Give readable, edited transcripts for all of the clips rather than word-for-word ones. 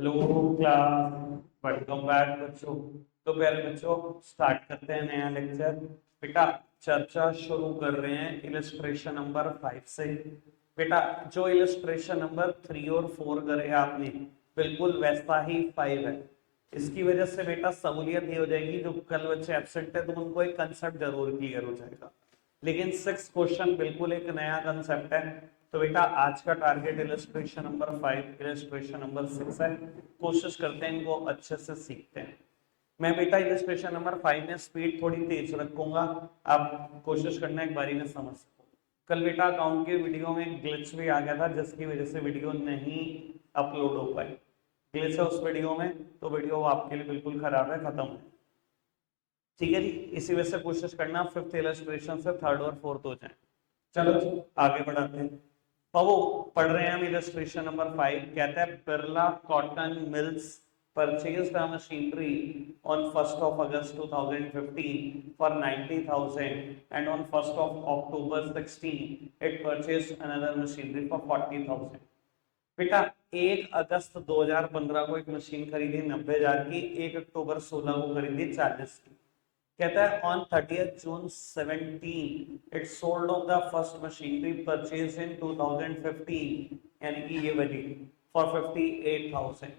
Hello class, welcome back बच्चों। तो प्यारे बच्चों, स्टार्ट करते हैं नया लेक्चर। बेटा चर्चा शुरू कर रहे हैं इलस्ट्रेशन नंबर 5 से। बेटा जो इलस्ट्रेशन नंबर 3 और 4 करे आपने, बिल्कुल वैसा ही 5 है। इसकी वजह से बेटा सहूलियत ये हो जाएगी, जो कल बच्चे एब्सेंट है तो उनको एक कंसेप्ट जरूर क्लियर हो जाएगा। लेकिन 6 क्वेश्चन बिल्कुल एक नया कंसेप्ट है। तो बेटा आज का target illustration number 5, illustration number 6 है। कोशिश करते हैं इनको अच्छे से सीखते हैं। मैं बेटा इलस्ट्रेशन नंबर 5 में स्पीड थोड़ी तेज रखूंगा, आप कोशिश करना एक बारी में समझ सको। कल बेटा अकाउंट के वीडियो में ग्लिच भी आ गया था, जिसकी वजह से वीडियो नहीं अपलोड हो पाई। ग्लिच है उस वीडियो में, तो वीडियो आपके लिए बिल्कुल खराब है, खत्म है। ठीक है जी, इसी वजह से कोशिश करना फिफ्थ इलस्ट्रेशन से थर्ड और फोर्थ हो जाए। चलो जी आगे बढ़ाते हैं। तो वो पढ़ रहे हैं हम इलस्ट्रेशन नंबर 5। कहता है Birla cotton mills purchased a machinery on 1st of August 2015 for 90,000 and on 1st of October 16 it purchased another machinery for 40,000। बेटा 1 अगस्त 2015 को एक मशीन खरीदी 90,000 की, 1 अक्टूबर 16 को खरीदी 40 की। कहता है on 30th June 17 it sold off the first machinery purchase in 2015, यानी कि ये वाली, for 58,000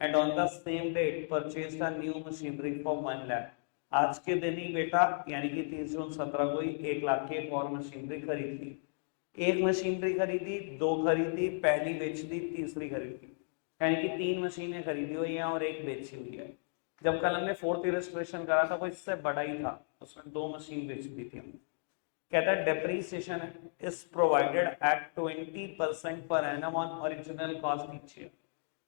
and on the same date purchase a new machinery for 1 lakh. आज के दिन ही बेटा यानी कि 30 जून 17 को ही 1 लाख की एक और मशीनरी खरीदी। एक मशीनरी खरीदी, दो खरीदी, पहली बेच दी, तीसरी खरीदी, यानी कि 3 मशीनें खरीदी हुई हैं और एक बेची हुई है। जब कल हमने फोर्थ इलस्ट्रेशन करा था वो इससे बड़ा ही था, उसमें 2 मशीन बेच दी थी हमने। कहता है depreciation is provided eight 20% per annum on original cost each year.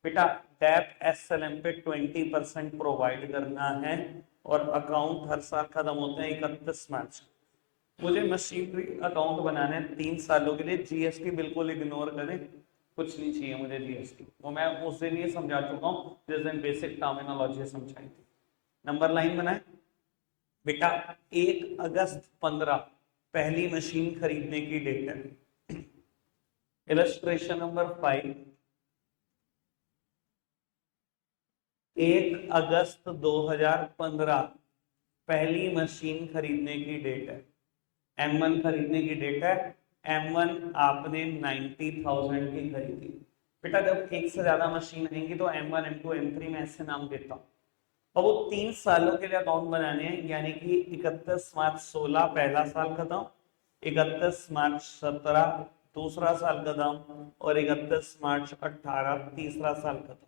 बेटा डेप एसएलएम पे 20% प्रोवाइड करना है और अकाउंट हर साल खत्म होते हैं 31 मार्च। मुझे मशीनरी अकाउंट बनाने हैं 3 सालों के लिए। जीएसटी बिल्कुल इग्नोर करें, कुछ नहीं चाहिए मुझे जीएसटी, वो मैं उस दिन ये समझा चुका हूँ जिस दिन बेसिक टर्मिनोलॉजी समझाई थी। नंबर लाइन बनाए बेटा। 1 अगस्त 15 पहली मशीन खरीदने की डेट है। इलस्ट्रेशन नंबर 5, 1 अगस्त 2015 पहली मशीन खरीदने की डेट है। M1 खरीदने की डेट है। M1 आपने 90,000 की खरीदी। बेटा जब एक से ज्यादा मशीन आएंगी तो M1, M2, M3 में ऐसे नाम देता हूँ। और वो 3 सालों के लिए अकाउंट बनाने हैं, यानी कि 31 मार्च 16 पहला साल खत्म, 31 मार्च 17 दूसरा साल खत्म और 31 मार्च 18 तीसरा साल खत्म।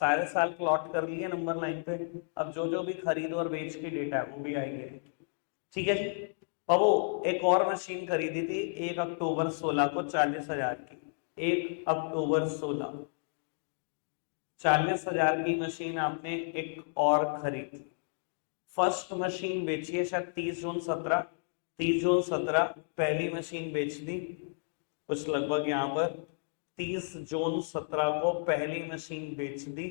सारे साल प्लॉट कर लिए नंबर लाइन पे। अब जो जो भी खरीद और बेच की डेटा है वो भी आएगी। ठीक है जी। अब वो एक और मशीन खरीदी थी 1 अक्टूबर 16 को 40,000 की। 1 अक्टूबर 16 40,000 की मशीन आपने एक और खरीदी। फर्स्ट मशीन बेची है शायद 30 जून 17, 30 जून 17 पहली मशीन बेच दी, कुछ लगभग यहाँ पर 30 जून 17 को पहली मशीन बेच दी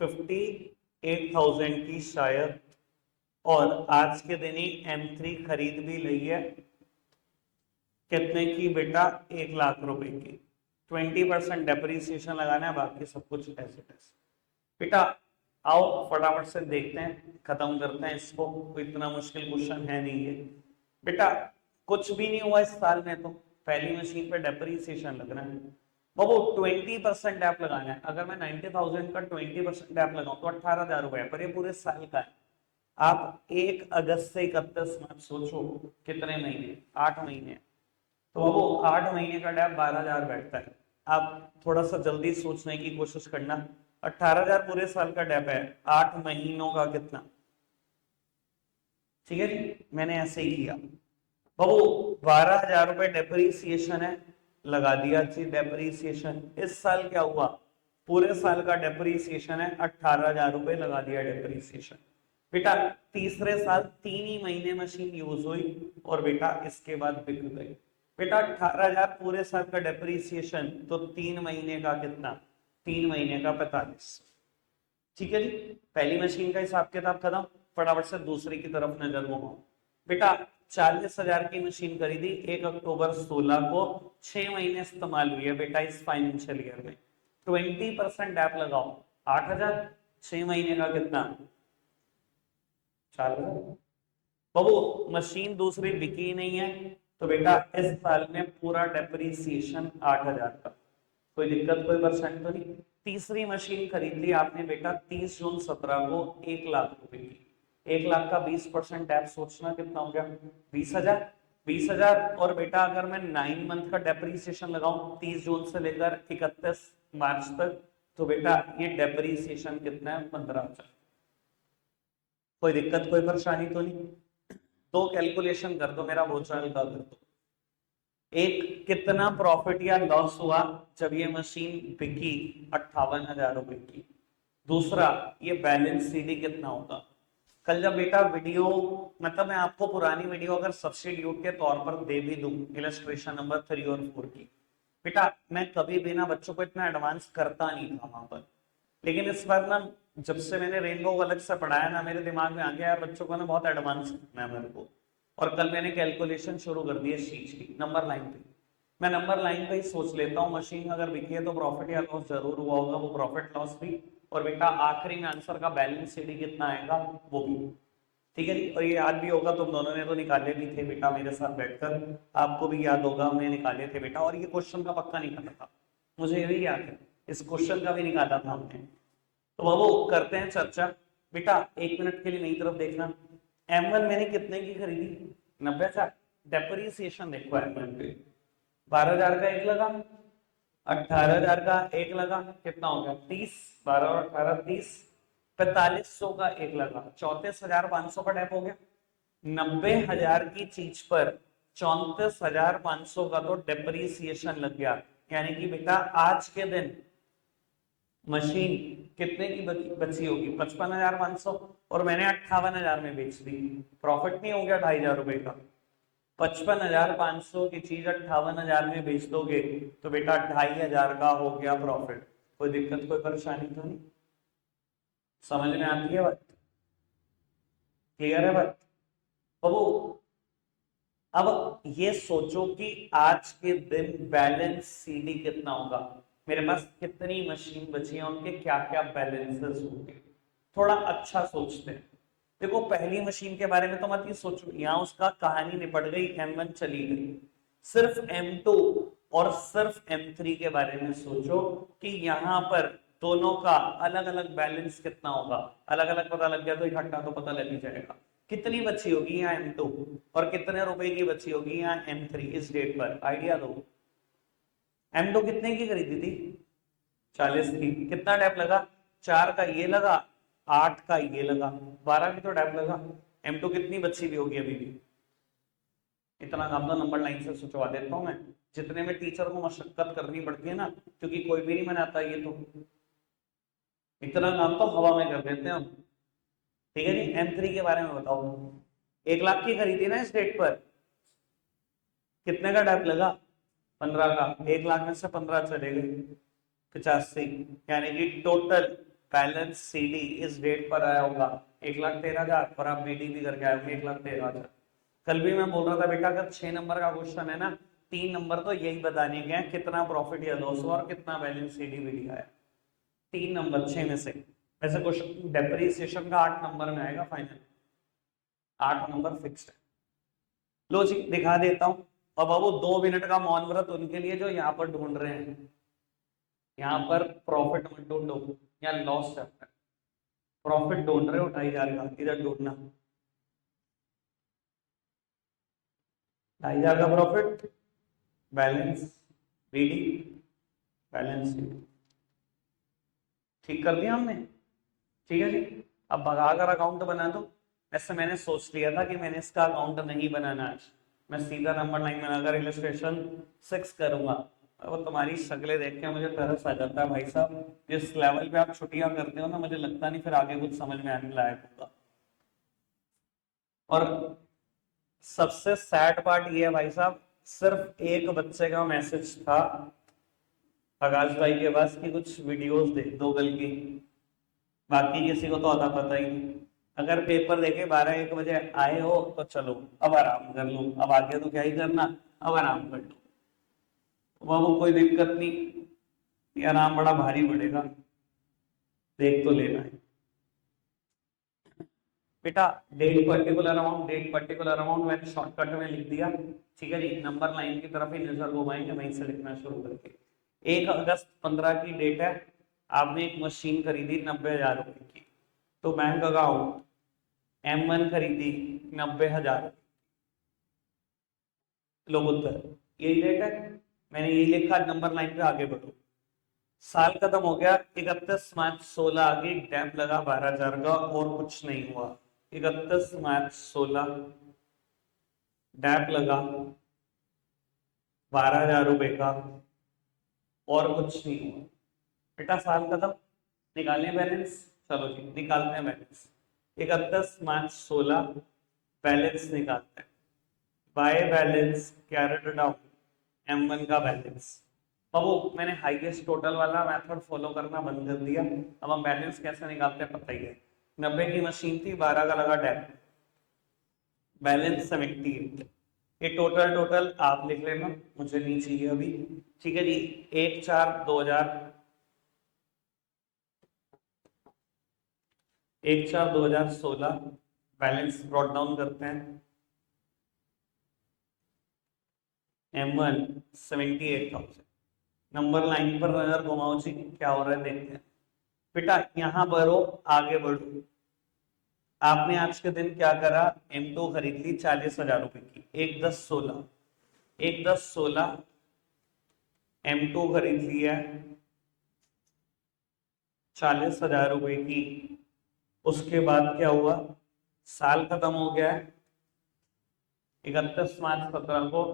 58,000 की शायद, और आज के दिन ही M3 खरीद भी ली है। कितने की बेटा? 1 लाख रुपए की। 20% डेप्रीसिएशन लगाना है, बाकी सब कुछ ऐसे बेटा। आओ फटाफट से देखते हैं, खत्म करते हैं इसको, कोई इतना मुश्किल क्वेश्चन है नहीं है। बेटा कुछ भी नहीं हुआ इस साल में, तो पहली मशीन पे डेप्रीसिएशन लगना है। वो 20% डैप लगाना है। अगर मैं 90,000 का 20% डैप लगाऊं तो 18,000 रुपए है, पर ये पूरे साल का है। आप 1 अगस्त से 31 मार्च सोचो कितने महीने? 8 महीने। तो वो 8 महीने का डैप 12,000 बैठता है। आप थोड़ा सा जल्दी सोचने की कोशिश करना। 18,000 पूरे साल का डैप है, 8 महीनों का कितना? ठीक है जी, मैंने ऐसे ही किया। वो 12,000 रुपए डेप्रीसिएशन है, लगा दिया जी डेप्रीसिएशन। इस साल क्या हुआ? पूरे साल का डेप्रीसिएशन है 18,000 रुपए, लगा दिया डेप्रीसिएशन। बेटा तीसरे साल 3 ही महीने मशीन यूज हुई और बेटा इसके बाद बिक गई। बेटा 18,000 पूरे साल का डेप्रीसिएशन, तो 3 महीने का कितना? 3 महीने का 45। ठीक है जी, पहली मशीन का हिसाब किताब खत्म। फटाफट से दूसरी की तरफ नजर घुमाओ। बेटा 40,000 की मशीन खरीदी 1 अक्टूबर 16 को, 6 महीने इस्तेमाल हुई है बेटा इस फाइनेंशियल ईयर में। 20% ऐप लगाओ 8,000, 6 महीने का कितना 4,000। बाबू मशीन दूसरी बिकी नहीं है तो बेटा इस साल में पूरा डेप्रिसिएशन 8,000 का, कोई दिक्कत कोई परसेंट तो नहीं। तीसरी मशीन खरीद ली आपने बेटा 30 जून 17 को 1,00,000 रुपए की, 1,00,000 का 20% ऐप सोचना कितना हो गया 20,000। 20,000 और बेटा अगर मैं 9 मंथ का डेप्रिसिएशन लगाऊं 30 जून से लेकर 31 मार्च तक तो बेटा ये डेप्रिसिएशन कितना है 15,000। कोई दिक्कत कोई परेशानी तो नहीं। तो कैलकुलेशन कर दो मेरा भोजन का कर दो। एक कितना प्रॉफिट या लॉस हुआ जब ये मशीन बिकी 58,000 रुपए की। दूसरा ये बैलेंस सीडी कितना होगा। कल जब बेटा वीडियो मतलब मैं आपको पुरानी वीडियो अगर सब्स्टिट्यूट के तौर पर दे भी दूं इलस्ट्रेशन नंबर 3 और 4 की, बेटा मैं कभी भी ना बच्चों को इतना एडवांस करता नहीं था वहां पर, लेकिन इस बार ना जब से मैंने रेनबो अलग से पढ़ाया ना मेरे दिमाग में आ गया यार बच्चों को ना बहुत एडवांस करना है मेरे को। और कल मैंने कैलकुलेशन शुरू कर दी इस चीज की नंबर लाइन पे। मैं नंबर लाइन पे ही सोच लेता हूँ मशीन अगर बिकी है तो प्रॉफिट या लॉस जरूर हुआ होगा, वो प्रॉफिट लॉस भी, और बेटा आखिरी में आंसर का बैलेंस सीडी कितना आएगा वो भी। ठीक है जी। और ये याद भी होगा तुम दोनों ने तो निकाले भी थे बेटा मेरे साथ बैठकर, आपको भी याद होगा हमने निकाले थे बेटा। और ये क्वेश्चन का पक्का निकाला था, मुझे ये भी याद है, इस क्वेश्चन का भी निकाला था हमने। तो वो करते हैं चर्चा। बेटा 1 मिनट के लिए नई तरफ देखना। M1 मैंने कितने की खरीदी 90,000। डेप्रिसिएशन देखो M1 पे 12,000 का एक लगा, 18,000 का एक लगा, कितना हो गया 30, 12 और 18 30, 4500 का एक लगा, 34,500 का डेप हो गया। 90,000 की चीज पर 34,500 का तो डेप्रिसिएशन लग गया। यानी कि बेटा आज के दिन मशीन कितने की बची होगी 55,500 और मैंने 58,000 में बेच दी। प्रॉफिट नहीं हो गया 2,500 रुपए का। 55,500 की चीज 58,000 में बेच दोगे तो बेटा 2,500 का हो गया प्रॉफिट। कोई दिक्कत कोई परेशानी तो नहीं, समझ में आती है बात, क्लियर है बात। बाबू अब ये सोचो कि आज के दिन बैलेंस सीडी कितना होगा, मेरे पास कितनी मशीन बची है, उनके क्या क्या बैलेंसेस होंगे, थोड़ा अच्छा सोचते हैं। देखो पहली मशीन के बारे में तो मत ही सोचो, यहाँ उसका कहानी निपट गई, M1 चली गई। सिर्फ M2 और सिर्फ M3 के बारे में सोचो कि यहाँ पर दोनों का अलग अलग बैलेंस कितना होगा। अलग अलग पता लग गया तो इकट्ठा तो पता लग ही जाएगा। कितनी बची होगी यहाँ M2 और कितने रुपए की बची होगी यहाँ M3 इस डेट पर, आइडिया दो। M2 कितने की खरीदी थी 40 की, कितना डेप लगा 4 का ये लगा, 8 का ये लगा, 12 की तो डेप लगा। M2 कितनी बची हुई होगी अभी भी, इतना काम तो नंबर लाइन से सोचवा देता हूँ मैं, जितने में टीचर को मशक्कत करनी पड़ती है ना, क्योंकि कोई भी नहीं बनाता ये तो, इतना काम तो हवा में कर देते हैं हम। ठीक है जी। M3 के बारे में बताओ, 1,00,000 की खरीदी ना इस डेट पर, कितने का डेप लगा 15 का, 1,00,000 में से 15 चले गए 85, यानी कि टोटल बैलेंस सीडी इस डेट पर आया होगा 1,13,000 और आप बीडी भी करके आए 1,13,000। कल भी मैं बोल रहा था बेटा अगर 6 नंबर का क्वेश्चन है ना, 3 नंबर तो यही बताने के हैं कितना प्रॉफिट या लॉस हुआ और कितना बैलेंस सीडी बीडी आया। 3 नंबर 6 में से, वैसे क्वेश्चन डेप्रिसिएशन का 8 नंबर में आएगा फाइनल, 8 नंबर फिक्स्ड है। लो जी दिखा देता हूँ। और बाबू 2 मिनट का मौन व्रत उनके लिए जो यहाँ पर ढूंढ रहे हैं, यहाँ पर प्रॉफिट मत ढूंढो या लॉस चैप्टर, प्रॉफिट ढूंढ रहे हो 2,500 का, इधर ढूंढना 2,500 का profit, balance BD, balance sheet ठीक कर दिया हमने। ठीक है जी। अब भगाकर अकाउंट बना दो। ऐसे मैंने सोच लिया था कि मैंने इसका अकाउंट नहीं बनाना आज, मैं सीधा नंबर लाइन बनाकर इलस्ट्रेशन 6 करूंगा। वो तुम्हारी शक्लें देख के मुझे तरस आ जाता है भाई साहब, जिस लेवल पे आप छुट्टियां करते हो ना, मुझे लगता नहीं फिर आगे कुछ समझ में आने लायक होगा। और सबसे सैड पार्ट ये है भाई साहब, सिर्फ एक बच्चे का मैसेज था आकाश भाई के पास कि कुछ वीडियोस देख दो कल की, बाकी किसी को तो आता पता ही नहीं। अगर पेपर देके 12-1 बजे आए हो तो चलो अब आराम कर लो, अब आगे तो क्या ही करना, अब आराम कर लो, वो कोई दिक्कत नहीं। यार नाम बड़ा भारी पड़ेगा, देख तो लेना है बेटा। डेट पर्टिकुलर अमाउंट मैंने शॉर्टकट में लिख दिया, ठीक है जी। नंबर लाइन की तरफ ही नजर घुमाएंगे, वहीं से लिखना शुरू करके। 1 अगस्त 15 की डेट है, आपने एक मशीन खरीदी 90,000 रुपए की, तो बैंक अकाउंट M1 खरीदी 90,000, लो उत्तर यही डेट है, मैंने यही लिखा। नंबर लाइन पे आगे बढ़ो। साल खत्म हो गया 31 मार्च 16, आगे डैप लगा 12,000 का और कुछ नहीं हुआ। 31 मार्च 16 डैप लगा 12,000 रुपए का और कुछ नहीं हुआ। बेटा साल खत्म, निकालें बैलेंस, चलो जी निकालते हैं बैलेंस। 31 मार्च 16 बैलेंस निकालते हैं। By balance carried down M1 का बैलेंस। बाबू मैंने हाईएस्ट टोटल वाला मेथड फॉलो करना बंद कर दिया। अब हम बैलेंस कैसे निकालते हैं पता ही है। 90 की मशीन थी, 12 का लगा डैप, बैलेंस 78। ये टोटल आप लिख लेना, मुझे नहीं चाहिए अभी, ठीक है जी। 1/4/2000, 1/4/2016 बैलेंस ब्रॉट डाउन करते हैं। M1 78,000। नंबर लाइन पर नजर घुमाओ जी, क्या हो रहा है देखते हैं। बेटा यहां बढ़ो, आगे बढ़ो। आपने आज के दिन क्या करा, M2 खरीद ली 40,000 रुपए की, 1/10/16, 1/10/16 M2 खरीद लिया 40,000 रुपए की। उसके बाद क्या हुआ, साल खत्म हो गया है, 31 मार्च 17 को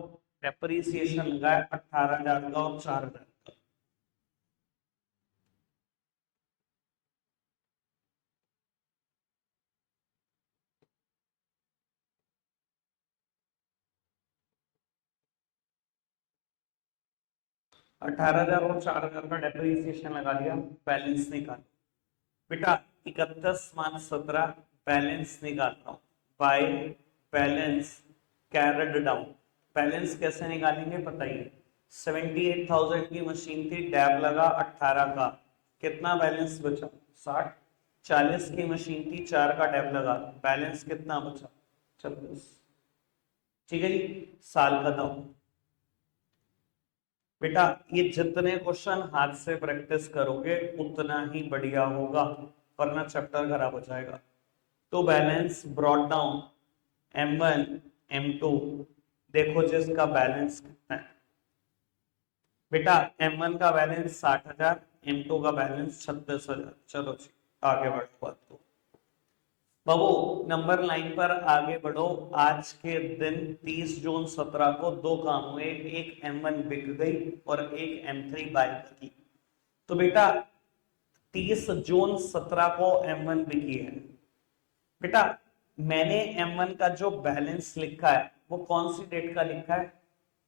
डेप्रिसिएशन लगा है 18,000 का और 4,000 का। 18,000 और 4,000 का डेप्रिसिएशन लगा दिया, बैलेंस निकाल। बेटा 31 मार्च 17 बैलेंस निकालता हूँ by balance carried down. Balance कैसे निकालेंगे बताइए। 78,000 की मशीन थी, डैब लगा 18 का, कितना बैलेंस बचा 60। 40 की मशीन थी, 4 का डैब लगा, बैलेंस कितना बचा 36, ठीक है जी। साल खत्म। बेटा ये जितने क्वेश्चन हाथ से प्रैक्टिस करोगे उतना ही बढ़िया होगा, वरना चैप्टर खराब हो जाएगा। तो balance brought down M1 M2, देखो जिसका बैलेंस कितना है। बेटा M1 का बैलेंस 60,000, M2 का बैलेंस 36,000। चलो जी आगे बढ़ो बात को। बाबू नंबर लाइन पर आगे बढ़ो। आज के दिन 30 जून 17 को दो काम हुए, एक M1 बिक गई और एक M3 बाय की। तो बेटा 30 जून 17 को M1 बिकी है। बेटा मैंने M1 का जो बैलेंस लिखा है वो कौन सी डेट का लिखा है,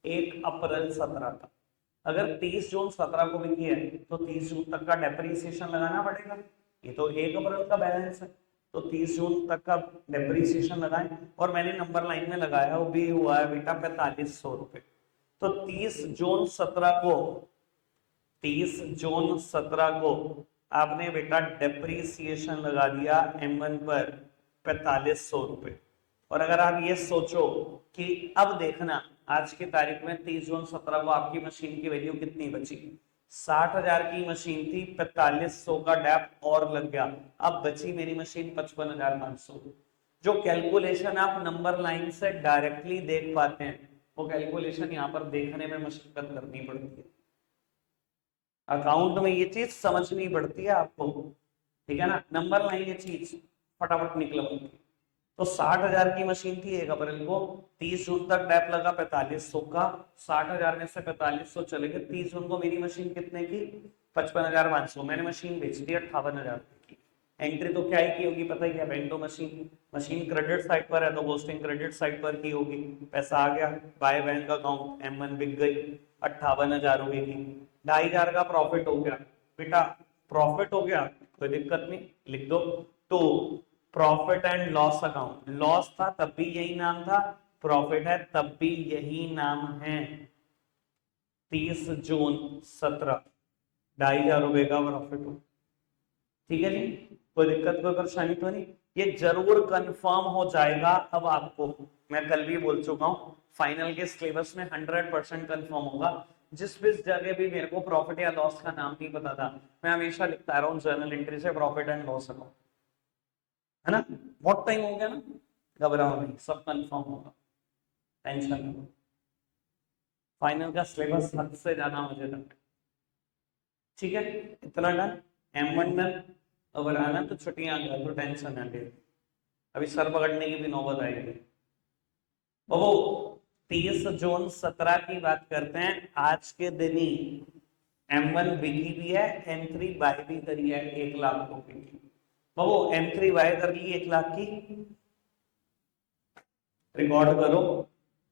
1 अप्रैल 17 का। अगर 30 जून 17 को बिकी है तो 30 जून तक का डेप्रिसिएशन लगाना पड़ेगा। ये तो 1 अप्रैल का बैलेंस है, तो 30 जून तक का डेप्रिसिएशन लगाएं। और मैंने नंबर लाइन में लगाया, वो भी हुआ है बेटा 4500 रुपए। तो 30 जून 17 को आपने बेटा डेप्रिसिएशन लगा दिया M1 पर 4500 रुपए। और अगर आप ये सोचो कि अब देखना आज की तारीख में 30 जून 17 को आपकी मशीन की वैल्यू कितनी बची, 60,000 की मशीन थी, 4500 का डैप और लग गया, अब बची मेरी मशीन 55,500। जो कैलकुलेशन आप नंबर लाइन से डायरेक्टली देख पाते हैं, वो कैलकुलेशन यहाँ पर देखने में मशक्कत करनी पड़ती है। अकाउंट में ये चीज समझनी पड़ती है आपको, ठीक है ना। नंबर लाइन ये चीज फटाफट निकलवाती है। तो 60,000 की मशीन थी 1 अप्रैल को, 30 जून तक डैप लगा 4500 का, 60,000 में से 4500 चले गए, 30 जून को मेरी मशीन कितने की 55,500। मैंने मशीन बेच दी 58,000 की। एंट्री तो क्या ही की होगी पता ही है, bento machine, machine credit side पर है तो पोस्टिंग क्रेडिट साइड पर की होगी। पैसा आ गया बाय बैंक अकाउंट, M1 बिक गई 58,000 रुपए की, 2,500 का प्रॉफिट हो गया। बेटा प्रॉफिट हो गया कोई दिक्कत नहीं, लिख दो। तो profit and loss account, loss था तब भी यही नाम था, प्रॉफिट है तब भी यही नाम है। 30 जून 17 ₹2,500 का प्रॉफिट हो। ठीक है जी, कोई दिक्कत कोई परेशानी तो नहीं। ये जरूर कंफर्म हो जाएगा। अब आपको मैं कल भी बोल चुका हूँ, फाइनल के सिलेबस में 100% कंफर्म होगा। जिस भी जगह भी मेरे को प्रॉफिट या लॉस का नाम नहीं पता था, मैं हमेशा लिखता रहा हूँ जर्नल एंट्री से प्रॉफिट एंड लॉस अकाउंट, है ना। बहुत टाइम हो गया ना, घबराओ नहीं, सब कंफर्म होगा, टेंशन नहीं। फाइनल का सिलेबस हद से ज्यादा मुझे तक, ठीक है, इतना डन। M1 done. अगर आना तो छुट्टियां आ गया तो टेंशन है, अभी सर पकड़ने की भी नौबत आएगी। वो 30 जून 17 की बात करते हैं, आज के दिन ही M1 बिकी भी है, M3 बाय भी करी है 1,00,000 की। वो M3 बाय कर ली 1,00,000 की, रिकॉर्ड करो।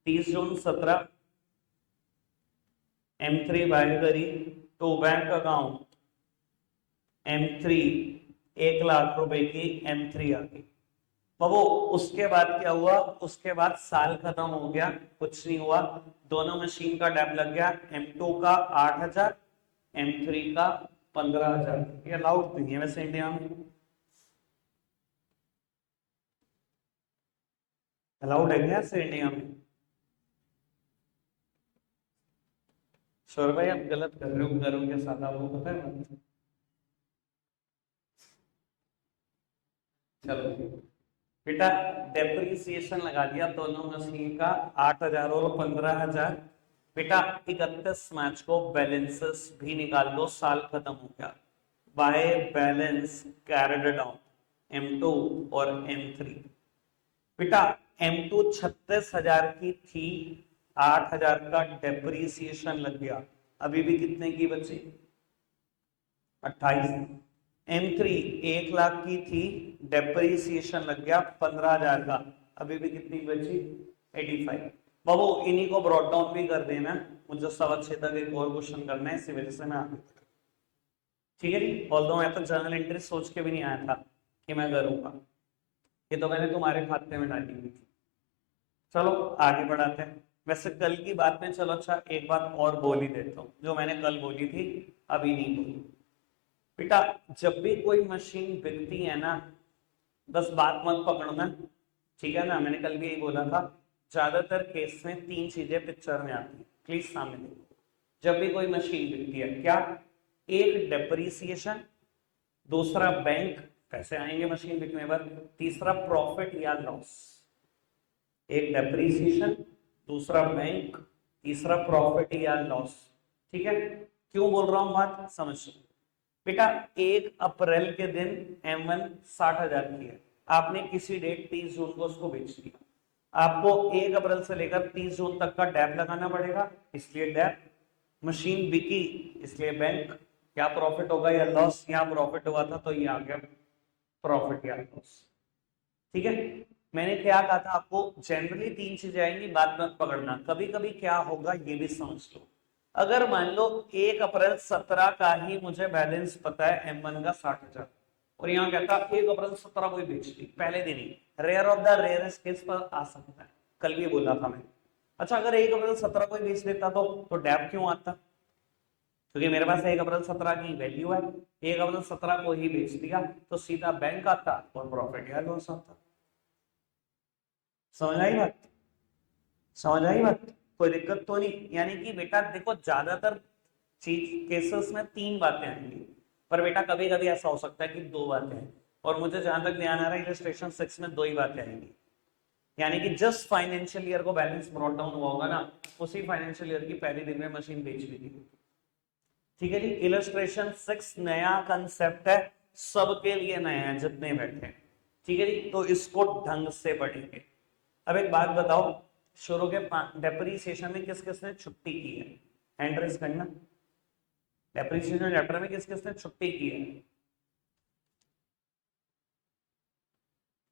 30 जून 17 M3 बाय करी, टू बैंक अकाउंट M3 ₹1,00,000 की M3 आ गई। वो उसके बाद क्या हुआ, उसके बाद साल खत्म हो गया, कुछ नहीं हुआ, दोनों मशीन का डेप लग गया। M2 का 8,000, M3 का 15,000। ये अलाउड नहीं है वैसे इंडिया में, अलाउड है क्या ऐसे इंडिया में? सौरभ भाई आप गलत कर रहे हो, घरों के साथ आपको पता है बात? चलो बेटा, डेप्रिसिएशन लगा दिया दोनों मशीन का 8,000 और 15,000। बेटा 31 मार्च को बैलेंसेस भी निकाल दो, साल खत्म हो गया। By balance carried down M2 और M3। बेटा M2 36,000 की थी, 8,000 का डेप्रिसिएशन लग गया, अभी भी कितने की बची? 28। M3 1,00,000 की थी, डेप्रिसिएशन लग गया 15,000 का, अभी भी कितनी बची? 85। बाबू इन्हीं को ब्रॉट डाउन भी कर देना, मुझे 6:15 तक एक और क्वेश्चन करना है, इसी वजह से मैं आगे, ठीक है जी। ऑल्दो मैं तो जर्नल एंट्री सोच के भी नहीं आया था कि मैं करूंगा, ये तो मैंने तुम्हारे खाते में डाली हुई थी। चलो आगे बढ़ाते हैं। वैसे कल की बात में, चलो अच्छा एक बात और बोल ही देता हूँ, जो मैंने कल बोली थी अभी नहीं बोली। बेटा जब भी कोई मशीन बिकती है ना, बस बात मत पकड़ना, ठीक है ना, मैंने कल भी यही बोला था। ज्यादातर केस में 3 चीजें पिक्चर में आती है, प्लीज सामने देखो। जब भी कोई मशीन बिकती है, क्या? एक डेप्रिसिएशन, दूसरा बैंक, पैसे आएंगे मशीन बिकने पर, तीसरा प्रॉफिट या लॉस। एक डेप्रिसिएशन, दूसरा बैंक, तीसरा प्रॉफिट या लॉस। ठीक है, क्यों बोल रहा हूं बात समझ। बेटा 1 अप्रैल के दिन M1 60,000 की है, आपने किसी डेट 30 जून को उसको बेच दिया, आपको 1 अप्रैल से लेकर 30 जून तक का डैप लगाना पड़ेगा, इसलिए डैप। मशीन बिकी, इसलिए बैंक। क्या प्रॉफिट होगा या लॉस? यहाँ प्रॉफिट हुआ था तो ये आ गया प्रॉफिट या लॉस। ठीक है, मैंने क्या कहा था आपको, जनरली 3 चीजें आएंगी, बात मत पकड़ना। कभी कभी क्या होगा ये भी समझ लो। अगर मान लो 1 अप्रैल 17 का ही मुझे बैलेंस पता है M1 का 60,000, और यहाँ कहता 1 अप्रैल 17 को ही बेच दी पहले दिन ही, rare of the rarest case पर आ सकता है, कल भी बोला था मैंने। अच्छा अगर 1 अप्रैल 17 को ही बेच देता तो डैप क्यों आता? क्योंकि मेरे पास 1 अप्रैल 17 की वैल्यू है, 1 अप्रैल 17 को ही बेच दिया तो सीधा बैंक आता और प्रॉफिट या लॉस आता। समझ आई बात? समझ आई बात? कोई दिक्कत तो नहीं? यानी कि बेटा देखो, ज्यादातर चीज केसेस में 3 बातें आएंगी, पर बेटा कभी कभी ऐसा हो सकता है कि 2 बातें हैं, और मुझे जहां तक ध्यान आ रहा है इलस्ट्रेशन 6 में 2 ही बातें आएंगी। यानी कि जस्ट फाइनेंशियल ईयर को बैलेंस ब्रॉट डाउन हुआ होगा ना, उसी फाइनेंशियल ईयर की पहले दिन में मशीन बेच दी थी। ठीक है जी, इलस्ट्रेशन 6 नया कंसेप्ट है, सबके लिए नया है जितने बैठे हैं। ठीक है जी, तो इसको ढंग से पढ़ेंगे। अब एक बात बताओ, शुरू के डेप्रीसिएशन में किस किसने छुट्टी की है? हैंड रेज करना। डेप्रीसिएशन चैप्टर में किस किसने छुट्टी की है?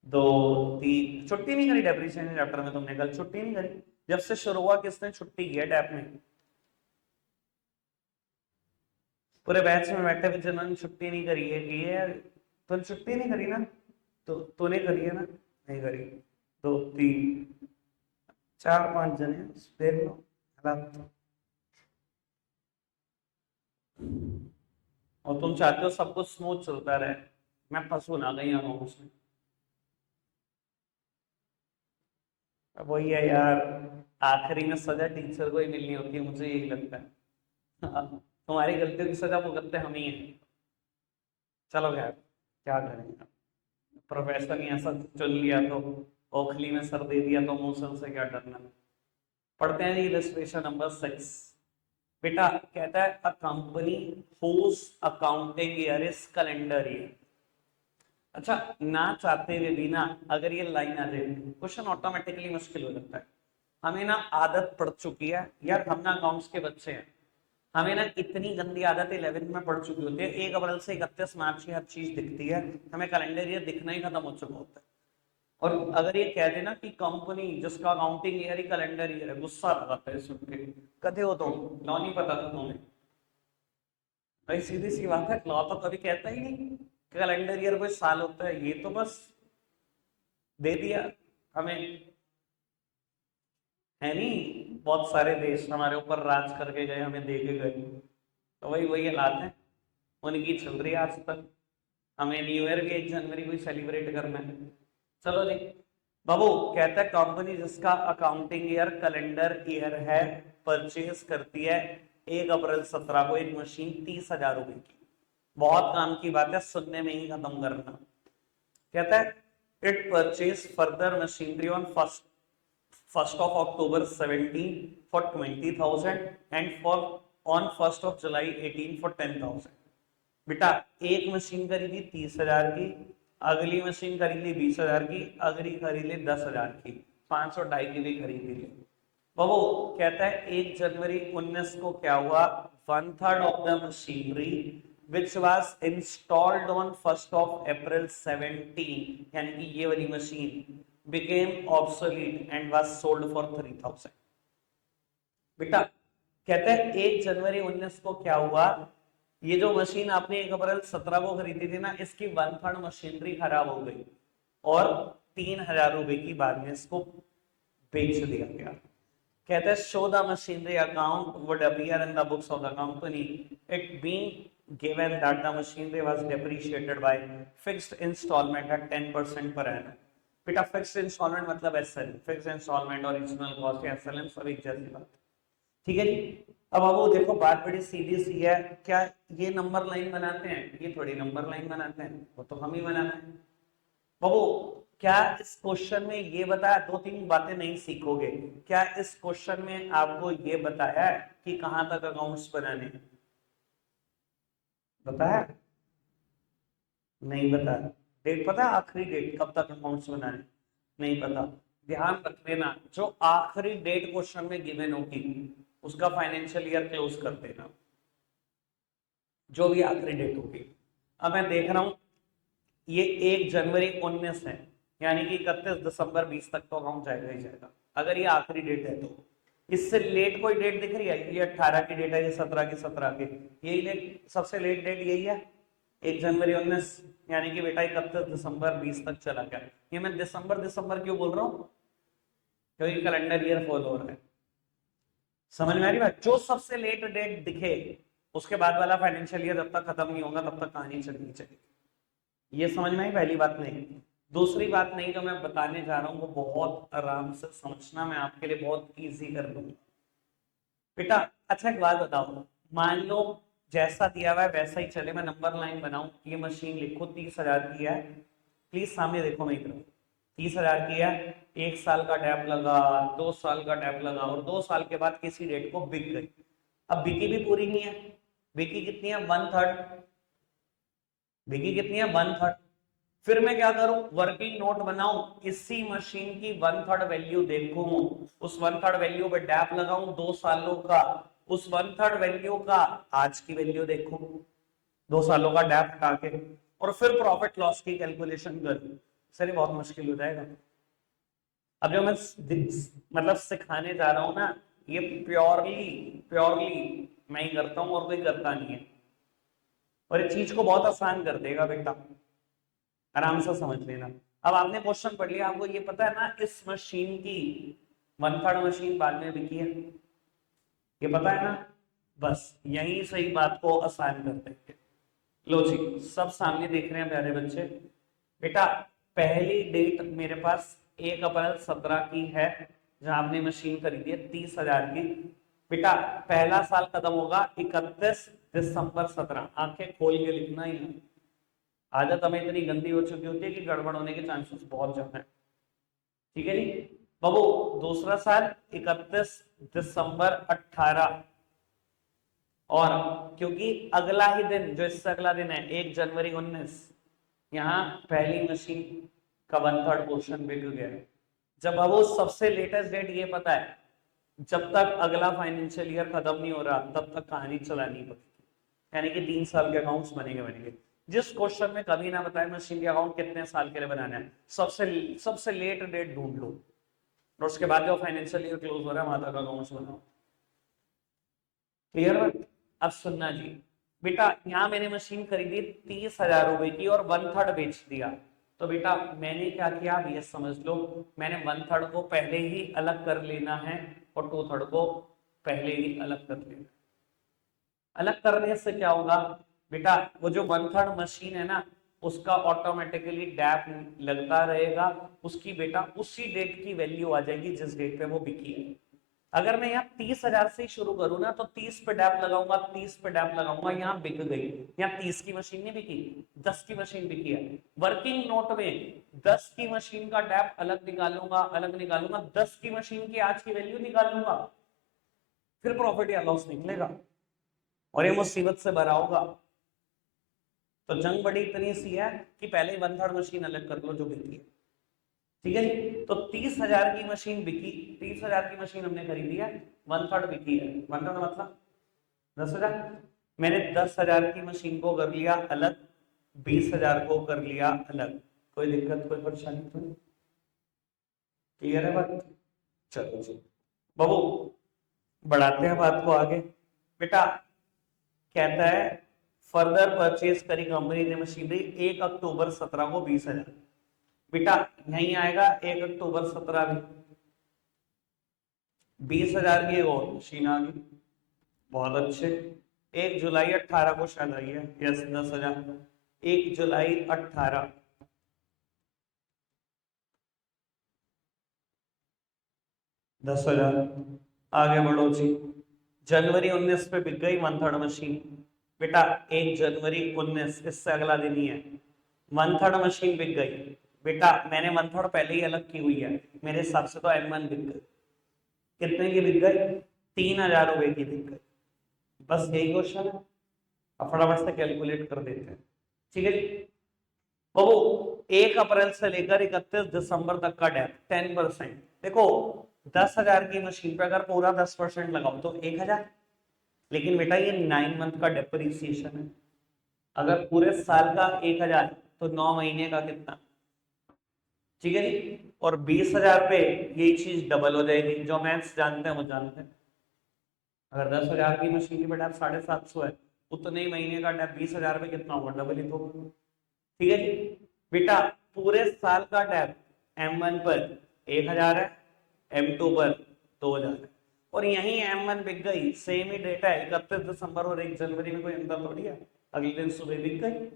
2 3 छुट्टी नहीं करी डेप्रीसिएशन चैप्टर में, तुमने कल छुट्टी नहीं करी। जब से शुरू हुआ किसने छुट्टी की है डैप में? पूरे बैच में बैठे हुए जिन्होंने छुट्टी नहीं करी है, की है? तो छुट्टी नहीं करी ना, तो तूने करी है ना? नहीं करी। 2 3 4 5 जने देख लो हालात। और तुम चाहते हो सब कुछ स्मूथ चलता रहे। मैं फंसू ना गई हूँ उसमें। अब वही है यार, आखिरी में सजा टीचर को ही मिलनी होती है, मुझे यही लगता है। तुम्हारी गलतियों की सजा भुगतते हम ही हैं। चलो खैर, क्या करेंगे, प्रोफेसर ने ऐसा चुन लिया तो ओखली में सर दे दिया तो मूसल से क्या डरना। पढ़ते हैं इलस्ट्रेशन नंबर 6। बेटा कहता है a company whose accounting year is calendar year. अच्छा, ना चाहते हुए भी ना अगर ये लाइन आ जाए, क्वेश्चन ऑटोमेटिकली मुश्किल हो जाता है। हमें ना आदत पड़ चुकी है यार, हम ना अकाउंट्स के बच्चे हैं, हमें ना इतनी गंदी आदत 11th में पड़ चुकी होती है, 1 अप्रैल से 31 मार्च की हर चीज दिखती है, हमें कैलेंडर ईयर दिखना ही खत्म हो चुका होता है। और अगर ये कह देना कि कंपनी जिसका अकाउंटिंग ईयर ही कैलेंडर ईयर है, गुस्सा आता है सुन के। कदे हो तो लॉ नहीं पता था तुम्हें? भाई सीधी सी बात है, लॉ तो कभी कहता ही नहीं कैलेंडर ईयर कोई साल होता है, ये तो बस दे दिया हमें। है नहीं, बहुत सारे देश हमारे ऊपर राज करके गए, हमें दे के गए, तो वही वही हालात है, उनकी चल रही है आज तक। हमें न्यू ईयर भी 1 जनवरी को ही सेलिब्रेट करना है। चलो जी बाबू, कहता है कंपनी जिसका अकाउंटिंग ईयर कैलेंडर ईयर है परचेज करती है 1 अप्रैल 17 को एक मशीन 30,000 रुपए की। बहुत काम की बात है, सुनने में ही खत्म करना। कहता है it purchase further machinery on first of October 17 for 20,000 and for on 1 July 18 for 10,000। बेटा एक मशीन खरीदी 30,000 की, अगली मशीन खरीदी 20,000 की, अगली खरीदी 10,000 की, 500 ढाई की भी खरीदी ली। बाबू कहता है 1 जनवरी 19 को क्या हुआ, 1/3 of the machinery which was installed on 1st of April 17, यानी कि ये वाली machine became obsolete and was sold for 3,000। बेटा कहता है 1 जनवरी 19 को क्या हुआ, ये जो मशीन आपने 1 अप्रैल 17 को खरीदी थी ना, इसकी 1/3 मशीनरी खराब हो गई और 3,000 रुपए की बाद में इसको बेच दिया गया। कहते हैं show the machinery account would appear in the books of the company it being given that the machinery was depreciated by fixed instalment at 10% per annum. बेटा फिक्स्ड इंस्टॉलमेंट मतलब SL, fixed instalment, original cost या SLM सब एक जैसी बात। ठीक है जी। अब वो देखो बात बड़ी सीधी सी है, क्या ये नंबर लाइन बनाते हैं? ये थोड़ी नंबर लाइन बनाते हैं, वो तो हम ही बनाते हैं। बाबू क्या इस क्वेश्चन में ये बताया, 2-3 बातें नहीं सीखोगे, क्या इस क्वेश्चन में आपको ये बताया कि कहां तक अकाउंट्स बनाने हैं? बताया? नहीं बताया। डेट पता है आखिरी डेट कब तक अकाउंट्स बनाने? नहीं पता। ध्यान रख लेना, जो आखिरी डेट क्वेश्चन में गिवन होगी उसका फाइनेंशियल ईयर क्लोज कर देना, जो भी आखिरी डेट होगी। अब मैं देख रहा हूं ये 1 जनवरी 19 है, यानी कि 31 दिसंबर 20 तक तो अकाउंट जाएगा ही जाएगा, अगर ये आखिरी डेट है तो। इससे लेट कोई डेट दिख रही है? ये 18 की डेट है, ये 17 की 17 की, यही लेट, सबसे लेट डेट यही है 1 जनवरी 19, यानी कि बेटा 31 दिसंबर 20 तक चला गया। ये मैं दिसंबर दिसंबर क्यों बोल रहा हूँ? क्योंकि कैलेंडर ईयर फॉलो हो रहा है। समझ में आ रही बात? जो सबसे लेट डेट दिखे उसके बाद वाला फाइनेंशियल ईयर जब तक खत्म नहीं होगा तब तक कहानी चलनी चाहिए। ये समझ में आई पहली बात? नहीं। दूसरी बात नहीं, जो मैं बताने जा रहा हूं वो बहुत आराम से समझना, मैं आपके लिए बहुत इजी कर दूंगा बेटा। अच्छा एक बात बताओ, मान लो जैसा दिया हुआ है वैसा ही चले, मैं नंबर लाइन बनाऊं, ये मशीन लिखो 30,000 की है, प्लीज सामने देखो मेरी तरफ, 30,000 की है, 1 साल का टैप लगा, 2 साल का टैप लगा और 2 साल के बाद किसी डेट को बिक गई। अब बिकी भी पूरी नहीं है, बिकी कितनी है? 1/3। बिकी कितनी है? 1/3। फिर मैं क्या करूं? वर्किंग नोट बनाऊं, इसी मशीन की 1/3 वैल्यू देखूं, उस 1/3 वैल्यू पे डैप लगाऊं 2 सालों का, उस 1/3 वैल्यू का आज की वैल्यू देखूं 2 सालों का डैप हटा के, और फिर प्रॉफिट लॉस की कैलकुलेशन करूं। सर ये बहुत मुश्किल हो जाएगा। अब जो मैं मतलब सिखाने जा रहा हूं ना, ये प्योरली प्योरली मैं ही करता हूं और कोई करता नहीं है, और ये चीज को बहुत आसान कर देगा बेटा, आराम से समझ लेना। अब आपने क्वेश्चन पढ़ लिया, आपको ये पता है ना इस मशीन की 1/3 मशीन बाद में बिकी है, ये पता है ना? बस यही सही बात को आसान कर देंगे। लो जी, सब सामने देख रहे हैं प्यारे बच्चे। बेटा पहली डेट मेरे पास 1 अप्रैल 17 की है, जहां आपने मशीन खरीदी है 30,000 की। बेटा पहला साल खत्म होगा 31 दिसंबर 17। आंखें खोल के लिखना ही है। आदत हमें इतनी गंदी हो चुकी होती है कि गड़बड़ होने के चांसेस बहुत ज्यादा है। ठीक है जी बाबू। दूसरा साल 31 दिसंबर 18। और क्योंकि अगला ही दिन, जो इससे अगला दिन है 1 जनवरी 19, यहाँ पहली मशीन का 1/3 पोर्शन बिक गया है। जब बाबू सबसे लेटेस्ट डेट ये पता है, जब तक अगला फाइनेंशियल ईयर खत्म नहीं हो रहा तब तक कहानी चलानी पड़ती, यानी कि 3 साल के अकाउंट्स बनेंगे। जिस क्वेश्चन में कभी ना बताए मशीन के अकाउंट कितने साल के लिए बनाना है, सबसे सबसे लेट डेट ढूंढ लो और उसके बाद जो फाइनेंशियल ईयर क्लोज हो रहा है वहां तक अकाउंट्स बनाओ। क्लियर बात? अब सुनना जी। बेटा यहाँ मैंने मशीन खरीदी 30,000 रुपए की और 1/3 बेच दिया। तो बेटा मैंने क्या किया, अब ये समझ लो, मैंने 1/3 को पहले ही अलग कर लेना है और 2/3 को पहले ही अलग कर लेना। अलग करने से क्या होगा बेटा, वो जो 1/3 मशीन है ना, उसका ऑटोमेटिकली डैप लगता रहेगा। उसकी बेटा उसी डेट की वैल्यू आ जाएगी जिस डेट पे वो बिकी है। अगर मैं यहाँ 30,000 से ही शुरू करूँ ना, तो 30 पे डैप लगाऊंगा, 30 पे डैप लगाऊंगा, यहाँ बिक गई। यहाँ 30 की मशीन नहीं बिकी, 10 की मशीन बिकी है। वर्किंग नोट में 10 की मशीन का डैप अलग निकालूंगा, अलग निकालूंगा, 10 की मशीन की आज की वैल्यू निकालूंगा, फिर प्रॉफिट या लॉस निकलेगा और ये मुसीबत से भरा होगा। तो जंग बड़ी इतनी सी है कि पहले ही 1/3 मशीन अलग कर लो जो बिकी है। ठीक है जी। तो 30,000 की मशीन बिकी, 30,000 की मशीन हमने खरीदी है, 1/3 बिकी है। 1/3 मतलब 10,000। मैंने 10,000 की मशीन को कर लिया अलग, 20,000 को कर लिया अलग। कोई दिक्कत कोई परेशानी तो नहीं? क्लियर है बात? चलो जी बाबू, बढ़ाते हैं बात को आगे। बेटा कहता है फर्दर परचेज करी कंपनी ने मशीनरी 1 अक्टूबर 17 को 20,000। बेटा नहीं आएगा 1 अक्टूबर 17 भी, 20,000 की एक और मशीन आ गई। बहुत अच्छे। 1 जुलाई 18 को शायद आई है, यस 10,000। 1 जुलाई 18, 10,000। आगे बढ़ो जी। जनवरी 19 पे बिक गई 1/3 मशीन। बेटा 1 जनवरी 19, इससे अगला दिन ही है, 1/3 मशीन बिक गई। बेटा मैंने 1/3 पहले ही अलग की हुई है, मेरे हिसाब से तो M1 बिक गई। कितने की बिक गई? 3,000 रुपए की बिक गई। बस यही क्वेश्चन है, अब फटाफट से कैलकुलेट कर देते हैं। ठीक है जी बाबू। 1 अप्रैल से लेकर 31 दिसंबर तक का डेप 10%। देखो 10,000 की मशीन पे अगर पूरा 10% लगाओ तो 1,000, लेकिन बेटा ये 9 मंथ का डेप्रिसिएशन है। अगर पूरे साल का 1,000 तो 9 महीने का कितना? ठीक है जी। और 20,000 पे यही चीज डबल हो जाएगी। जो मैथ्स जानते हैं वो जानते हैं। अगर 10,000 की मशीन की बेटा 750 है, उतने ही महीने का डेप 20,000 पे कितना होगा? डबल ही तो होगा। ठीक है जी बेटा। पूरे साल का डेप M1 पर 1,000 है, M2 पर 2,000 है, और यही M1 बिक गई, सेम ही डेटा है 31 दिसंबर और 1 जनवरी में, कोई अंतर थोड़ी है, अगले दिन सुबह बिक गई।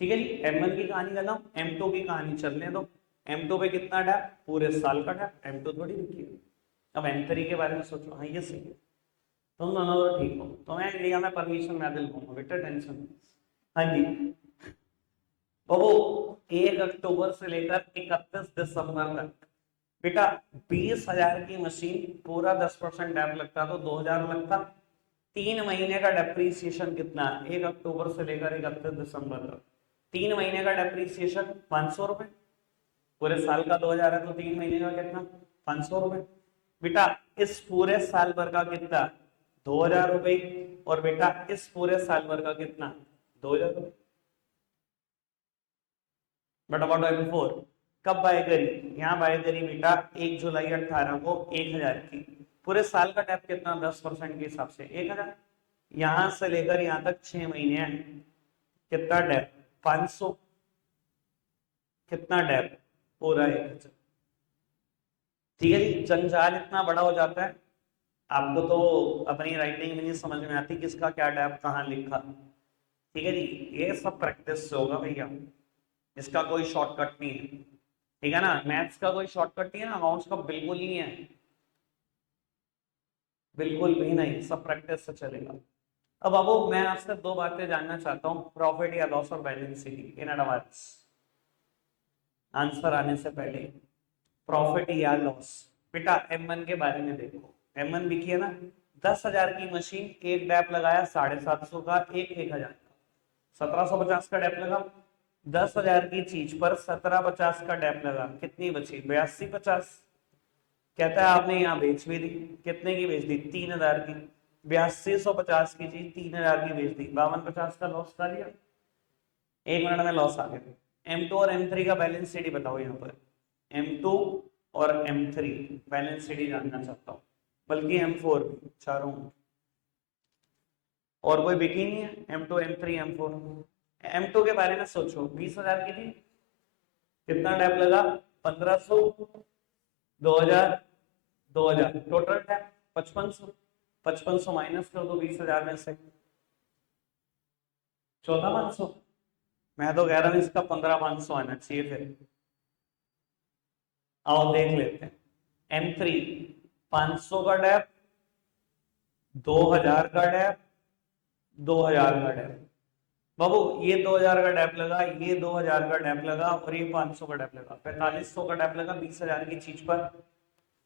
ठीक है जी। M1 की कहानी खत्म, M2 की कहानी चलने दो। M2 पे कितना डेप? पूरे साल का डेप। M2 थोड़ी बिकी है। अब M3 के बारे में सोचो। हाँ ये सही है, तुम दोनों तो ठीक हो, तो मैं इंडिया में परमिशन मैं दिलवाऊंगा बेटा, टेंशन। हाँ जी बाबू। 1 अक्टूबर से लेकर 31 दिसंबर तक बेटा 20,000 की मशीन, पूरा 10% डैप लगता तो 2,000 लगता। 3 महीने का डेप्रीसिएशन कितना? 1 अक्टूबर से लेकर 31 दिसंबर तक 3 महीने का डेप्रीसिएशन 500 रुपए। पूरे साल का 2,000 है तो 3 महीने का कितना? 500 रुपए। बेटा इस पूरे साल भर का कितना? 2,000 रुपए। और बेटा इस पूरे साल भर का कितना? 2,000 रुपए। बट अबाउट M4 कब बाय करी? यहाँ बाय करी बेटा 1 जुलाई 18 को 1,000 की। पूरे साल का टैप कितना? 10% के हिसाब से 1,000। यहां से लेकर यहाँ तक 6 महीने हैं, कितना टैप? 500। कितना टैप? पूरा 1,000। ठीक है जी। जंजाल इतना बड़ा हो जाता है, आपको तो अपनी राइटिंग में नहीं समझ में आती किसका क्या टैप कहाँ लिखा। ठीक है जी, ये सब प्रैक्टिस से होगा भैया, इसका कोई शॉर्टकट नहीं है, ठीक है ना। मैथ्स का कोई शॉर्टकट नहीं है ना, अकाउंट्स का बिल्कुल नहीं है, बिल्कुल भी नहीं, सब प्रैक्टिस से चलेगा। अब बाबू मैं आपसे दो बातें जानना चाहता हूँ, प्रॉफिट या लॉस और balance sheet in advance, answer आने से पहले, प्रॉफिट या लॉस। बेटा M1 के बारे में देखो, M1 बिकी है ना, 10,000 की मशीन, एक डैप लगाया 750 का, एक 1,000 का, 1750 का डैप लगा। 10,000 की चीज पर 1750 का डैप लगा, कितनी बची? 8250। कहता है आपने यहाँ बेच भी दी, कितने की बेच दी? 3,000 की। 8250 की चीज 3,000 की बेच दी, 5250 का लॉस कर लिया, 1 मिनट में लॉस आ गया। M2 और M3 का बैलेंस शीट बताओ यहाँ पर, M2 और M3 बैलेंस शीट जानना चाहता हूँ, बल्कि M4 भी चारों, और कोई बिकी नहीं है, M2 M3 M4। M2 के बारे में सोचो, 20,000 की थी, कितना डैप लगा? 1500, 2,000, 2,000, टोटल टैप 5500। 5500 माइनस कर दो 20,000 में से, 14,500। मैं तो कह रहा हूँ इसका 15,500 आना चाहिए फिर। आओ देख लेते हैं। M3 500 का डैप, 2,000 का डैप, 2,000 का डैप। बाबू ये 2,000 का डैप लगा, ये 2,000 का डैप लगा, और ये 500 का डैप लगा, 4,500 का डैप लगा 20,000 की चीज पर,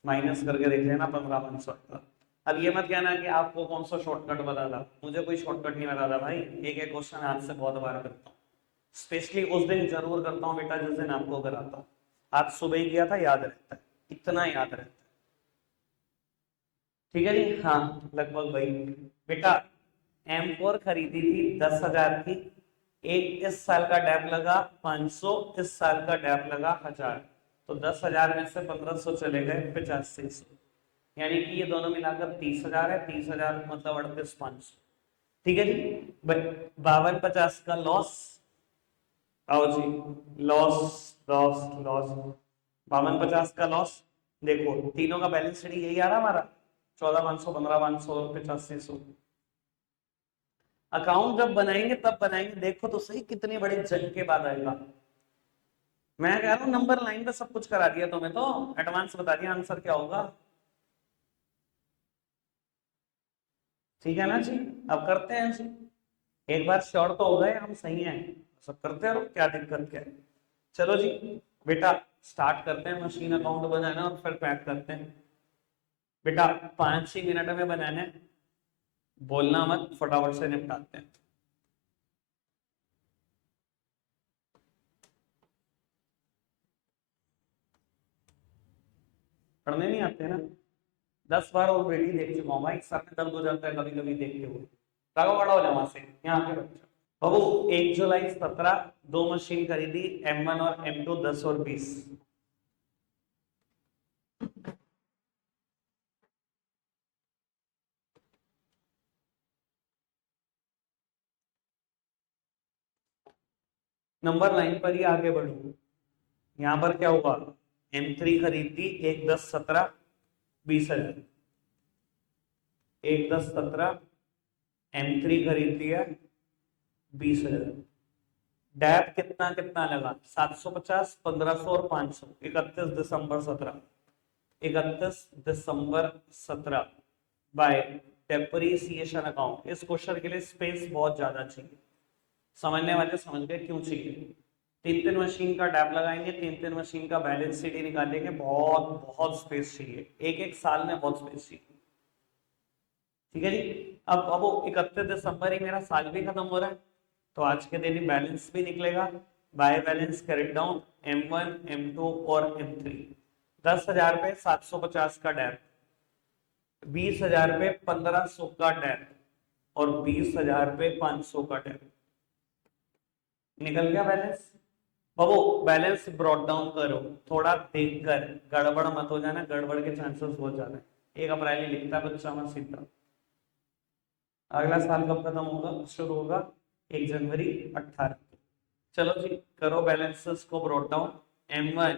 माइनस करके देख लेना 15,500 का। अब ये मत कहना कि आपको कौन सा शॉर्टकट बता था, मुझे कोई शॉर्टकट नहीं बता था भाई, एक एक क्वेश्चन आज से बहुत बार करता हूँ, स्पेशली उस दिन जरूर करता हूँ बेटा जिस दिन आपको कराता हूँ। आज सुबह ही किया था, याद रहता है, इतना याद रहता है, ठीक है जी। हाँ लगभग भाई। बेटा M4 खरीदी थी 10,000 की, एक इस साल का डैप लगा 500, इस साल का डैप लगा 1,000, तो 10,000 में से 1,500 चले गए 8500, यानी कि ये दोनों मिलाकर 30,000 है, 30,000 मतलब 38,500, ठीक है जी। 5250 का लॉस। आओ जी, लॉस, लॉस, लॉस, 5250 का लॉस। देखो तीनों का बैलेंस शीट यही आ रहा हमारा, 14,500, 15,500 और 8500। अकाउंट जब बनाएंगे तब बनाएंगे, देखो तो सही कितनी बड़ी जंग के बाद आएगा। मैं कह रहा हूँ नंबर लाइन पे सब कुछ करा दिया तुम्हें, तो एडवांस बता दिया आंसर क्या होगा, ठीक है ना जी। अब करते हैं जी, एक बार श्योर तो हो गए हम सही हैं, सब करते रहो, क्या दिक्कत क्या है। चलो जी बेटा स्टार्ट करते हैं, मशीन अकाउंट बनाना और फिर पैक करते हैं। बेटा 5 ही मिनट में बनाना है, बोलना मत, फटाफट से निपटाते हैं। पढ़ने नहीं आते ना, 10 बार ऑलरेडी देख चुका हूँ भाई, सर में दर्द हो जाता है कभी कभी देखते हुए। राघव बड़ा हो जाए वहां से, यहाँ पे बच्चा। बाबू 1 जुलाई 17 दो मशीन खरीदी, M1 और M2 10 और 20। नंबर लाइन पर ही आगे बढ़ू, यहाँ पर क्या होगा? M3 खरीदी 1, 10, 17, 20,000, 1, 10, 17, M3 खरीद लिया 20,000। डैप कितना कितना लगा? 750, 1,500 और 500। 31 दिसंबर 17, 31 दिसंबर 17 बाय डेप्रिसिएशन अकाउंट। इस क्वेश्चन के लिए स्पेस बहुत ज्यादा चाहिए, समझने वाले समझ गए क्यों चाहिए। 3 3 मशीन का डैप लगाएंगे, 3 3 मशीन का बैलेंस शीट निकालेंगे, बहुत बहुत स्पेस चाहिए, एक एक साल में बहुत स्पेस चाहिए, ठीक है जी। अब वो 31 दिसंबर ही मेरा साल भी खत्म हो रहा है, तो आज के दिन ही बैलेंस भी निकलेगा, by balance carried down M1 M2 और M3। 10,000 पे 750 का डैप, 20,000 पे 1,500 का डैप, और 20,000 पे 500 का डैप, निकल गया बैलेंस। बाबू बैलेंस ब्रॉट डाउन करो, थोड़ा देखकर, गड़बड़ मत हो जाना, गड़बड़ के चांसेस बहुत ज्यादा है। 1 अप्रैल ही लिखता है बच्चा हमारा सीधा, अगला साल कब खत्म होगा, शुरू होगा 1 जनवरी 18। चलो जी करो बैलेंसेस को ब्रॉट डाउन, M1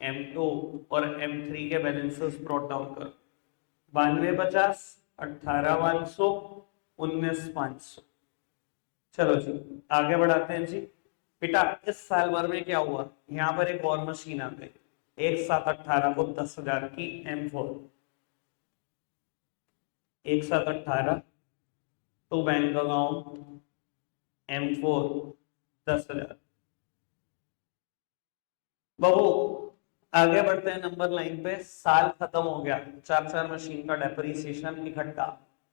M2 और M3 के बैलेंसेस ब्रॉट डाउन करो। 9250, 18,500, 19,500। चलो जी आगे बढ़ाते हैं जी। बेटा इस साल भर में क्या हुआ, यहाँ पर एक और मशीन आ गई, 1/7/18 को 10,000 की M4, 1/7/18 to bank account M4 10,000। बहू आगे बढ़ते हैं नंबर लाइन पे, साल खत्म हो गया, चार चार मशीन का डेप्रिसिएशन इकट्ठा,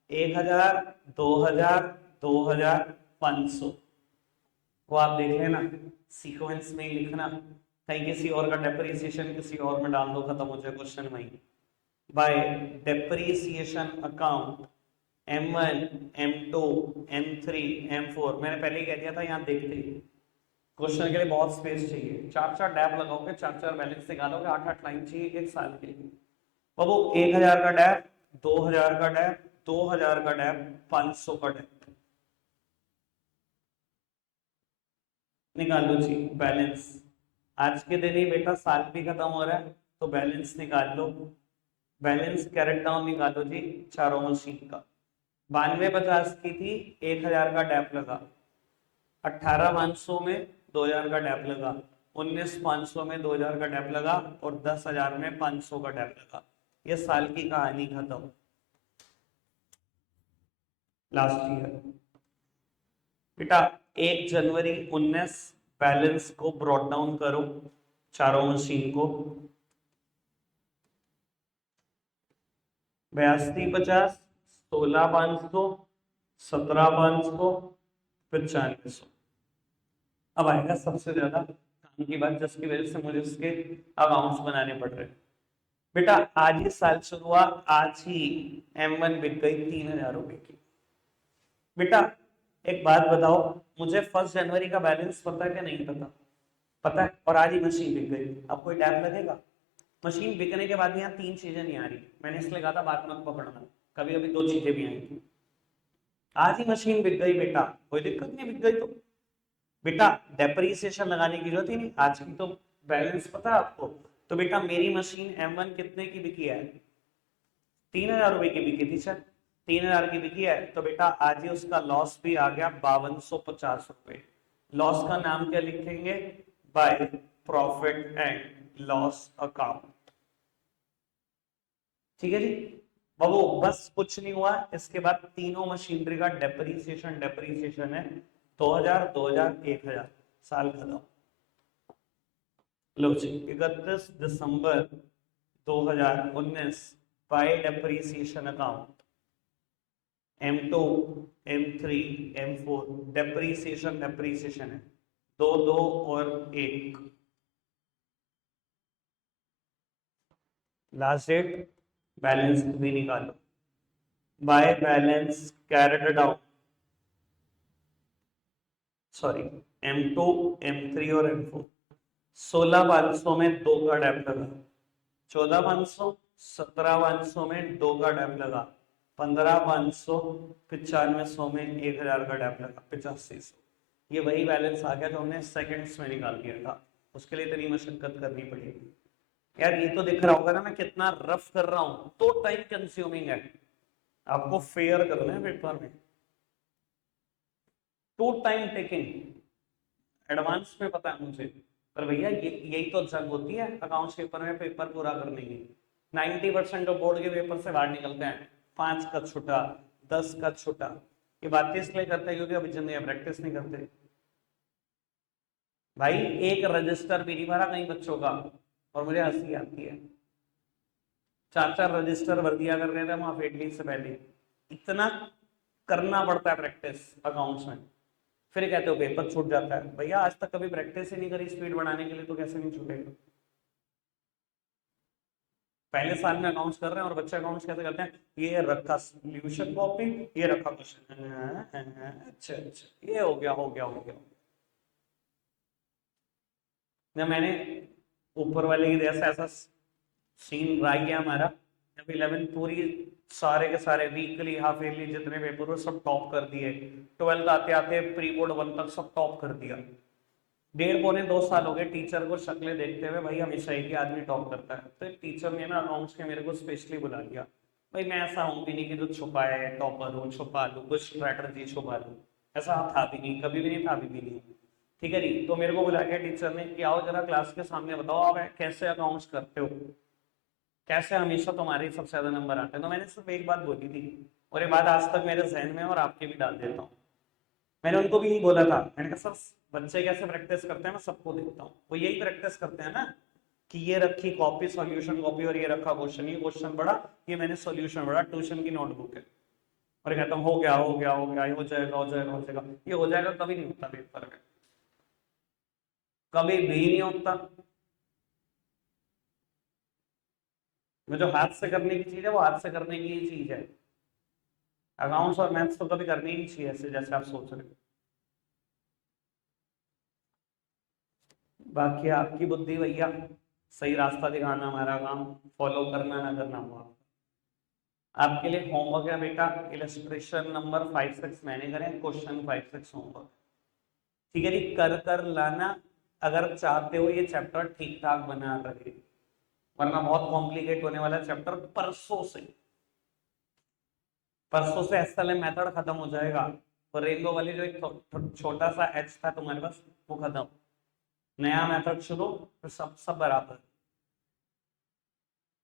1,000, 2,000, 2,000, 500, वो आप देख लेना, सीक्वेंस में ही लिखना, कहीं किसी और का डेप्रिसिएशन किसी और में डाल दो, खत्म हो जाए क्वेश्चन वहीं। Bye depreciation account M1, M2, M3, M4, मैंने पहले ही कह दिया था, यहाँ देखते ही क्वेश्चन के लिए बहुत स्पेस चाहिए, चार चार डैप लगाओगे, चार चार बैलेंस निकालोगे, 8-8 लाइन चाहिए एक साल के लिए। बाबू 1,000 का डैप, 2,000 का डैप, 2,000 का डैप, 500 का डैप निकालो जी बैलेंस। आज के दिन ही बेटा साल भी खत्म हो रहा है, तो बैलेंस निकाल लो, बैलेंस कैरेट डाउन निकालो जी चारों मशीन का। 9250 की थी, 1,000 का डैप लगा, 18,500 में 2,000 का डैप लगा, 19,500 में 2,000 का डैप लगा, और 10,000 में 500 का डैप लगा। ये साल की कहानी खत्म, लास्ट ईयर। बेटा 1 जनवरी 19 बैलेंस को ब्रॉट डाउन करो चारों मशीन को, 8250, 16,500, 17,500, 9500। अब आएगा सबसे ज्यादा काम की बात, जिसकी वजह से मुझे इसके अकाउंट्स बनाने पड़ रहे हैं। बेटा आज ही साल शुरू हुआ, आज ही M1 बिक गई 3,000 रुपए की। बेटा एक बात बताओ, मुझे 1 जनवरी का बैलेंस पता है कि नहीं पता? पता है, और आज ही मशीन बिक गई, अब कोई डैप लगेगा? मशीन बिकने के बाद यहाँ 3 चीजें नहीं आ रही, मैंने इसलिए कहा था बात मत पकड़ना, कभी कभी 2 चीजें भी आएंगी। आज ही मशीन बिक गई बेटा, कोई दिक्कत नहीं, बिक गई तो बेटा डेप्रिसिएशन लगाने की जरूरत ही नहीं, आज की तो बैलेंस पता है आपको। तो बेटा मेरी मशीन M1 कितने की बिकी है? 3,000 रुपए की बिकी थी सर, 3,000 की बिकी है, तो बेटा आज ही उसका लॉस भी आ गया 5,250 रुपए। लॉस का नाम क्या लिखेंगे? By profit and loss account. ठीक है जी बाबू, बस कुछ नहीं हुआ, इसके बाद तीनों मशीनरी का डेप्रिसिएशन डेप्रिसिएशन है, 2,000, 2,000, 1,000, साल खत्म। लो जी 31 दिसंबर 2019 bye depreciation account M2, M3, M4, depreciation depreciation है, 2, 2 और 1, लास्ट डेट बैलेंस भी निकालो, by balance carried down, sorry M2, M3 और M4, 16,500 में 2 का डैप लगा, 14,500, 17,500 में 2 का डैप लगा, 15,500, 9500 में 1,000 का डैप लगा, 8500। ये वही बैलेंस आ गया जो हमने सेकंड्स में निकाल दिया था, उसके लिए इतनी मशक्कत करनी पड़ेगी। यार ये तो दिख रहा होगा ना मैं कितना रफ कर रहा हूं, तो टाइम कंज्यूमिंग है, आपको फेयर करना है पेपर में, टू टाइम टेकिंग, एडवांस में पता है मुझे, पर भैया ये यही तो जंग होती है अकाउंट्स पेपर में, पेपर पूरा करने की। 90% तो बोर्ड के पेपर से बाहर निकलते हैं, 5 का छुटा, 10 का छुटा। ये बातें इसलिए करते हैं क्योंकि अभी जिंदगी प्रैक्टिस नहीं करते भाई। एक रजिस्टर भी नहीं भरा कई बच्चों का, और मुझे हंसी आती है, 4-4 रजिस्टर भर दिया कर रहे थे वहां फेडली से पहले। इतना करना पड़ता है प्रैक्टिस अकाउंट्स में, फिर कहते हो पेपर छूट जाता है। भैया आज तक कभी प्रैक्टिस ही नहीं करी स्पीड बढ़ाने के लिए, तो कैसे नहीं छूटेगा? पहले साल में अकाउंट्स कर रहे हैं और बच्चे अकाउंट्स कैसे करते हैं, ये रखा सॉल्यूशन कॉपी, ये रखा क्वेश्चन, अच्छा अच्छा ये हो गया हो गया हो गया। जब मैंने ऊपर वाले की जैसा ऐसा सीन रहा है हमारा, जब 11 पूरी सारे के सारे वीकली हाफ ईयरली जितने पेपर हुए सब टॉप कर दिए, 12th आते आते प्री बोर्ड 1 तक सब टॉप कर दिया। 1.5-2 साल हो गए टीचर को शक्लें देखते हुए, भाई हमेशा एक ही आदमी टॉप करता है। तो एक टीचर ने ना अकाउंट्स के मेरे को स्पेशली बुला लिया, भाई मैं ऐसा हूँ भी नहीं कि जो छुपा है टॉपर हूँ, छुपा लूँ कुछ स्ट्रैटेजी छुपा लूँ, ऐसा था भी नहीं, कभी भी नहीं था, अभी भी नहीं। ठीक है जी। तो मेरे को बुला के टीचर ने कि आओ जरा क्लास के सामने बताओ आप कैसे अकाउंट्स करते हो, कैसे हमेशा तुम्हारे सबसे ज्यादा नंबर आते हैं। तो मैंने सिर्फ एक बात बोली थी, और ये बात आज तक मेरे जहन में है और आपके भी डाल देता हूँ। मैंने उनको भी यही बोला था, मैंने कहा सर बच्चे कैसे प्रैक्टिस करते हैं मैं सबको देखता हूँ, वो यही प्रैक्टिस करते हैं ना, कि ये रखी कॉपी सॉल्यूशन कॉपी और ये रखा क्वेश्चन, ये क्वेश्चन पढ़ा, ये मैंने सॉल्यूशन पढ़ा, ट्यूशन की नोटबुक है, और कहता हूँ हो गया हो गया हो गया, ये हो जाएगा हो जाएगा हो जाएगा। ये हो जाएगा कभी नहीं होता पेपर में, कभी भी नहीं होता। वो जो हाथ से करने की चीज है वो हाथ से करने की ही चीज है। अकाउंट्स और मैथ्स तो कभी करनी ही नहीं चाहिए ऐसे जैसे आप सोच रहे हो। बाकी आपकी बुद्धि भैया, सही रास्ता दिखाना हमारा काम, फॉलो करना ना करना हुआ। आपके लिए होमवर्क है बेटा, इलस्ट्रेशन नंबर 5-6 मैंने करे, क्वेश्चन 5-6 होमवर्क। ठीक है जी, कर कर लाना अगर चाहते हो ये चैप्टर ठीक ठाक बना रहे, वरना बहुत कॉम्प्लिकेट होने वाला चैप्टर परसों से। परसों से एसएलएम मेथड खत्म हो जाएगा, तो रेनबो वाली जो एक छोटा सा एच था तुम्हारे पास वो खत्म, नया मेथड शुरू, तो सब सब बराबर।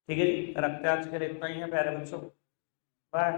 ठीक है जी, रखते हैं आज के लिए इतना ही है प्यारे बच्चों, बाय।